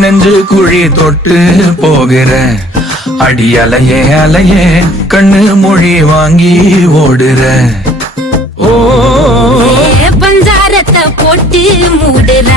நெஞ்சு குழி தொட்டு போகிற அடி அலையே அலையே கண்ணு மொழி வாங்கி ஓடுற பஞ்சாரத்தை போட்டு மூடுற